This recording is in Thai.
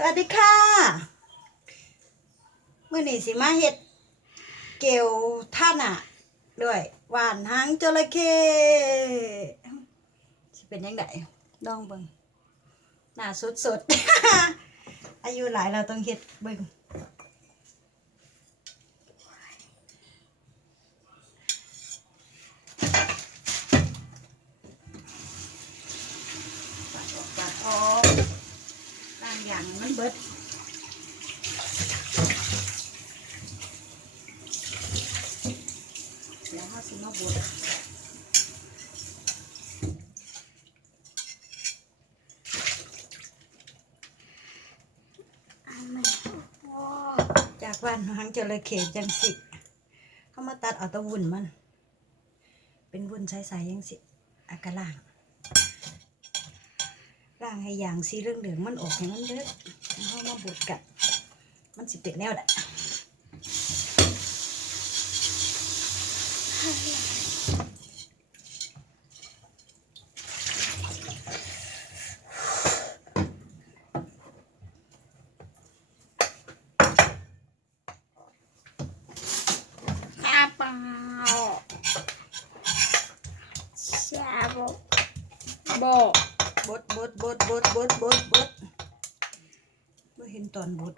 สวัสดีค่ะเมื่อนี้สิมาเห็ดเกลท่าน่ะด้วยหวานหางจระเข้เป็นยังไงลองเบิ่งหน้าสดสดๆ อายุหลายเราต้องเห็ดเบิ่งปัดออกปัดออกต่างมันเบิดแล้วเขาสิมาบดจากบ้านหางจระเข้จังสิเขามาตัดเอาตะวุ่นมัน เป็นวุ่นใสๆยังสิอากาล่าง ล่างให้ยางสีเหลืองๆมันออกให้มันเด้อแล้วเขามาบดกัน มันสิเป็นแนวแหละ บโบดบดบดบดบดบดบดบ่เห็นตอนบด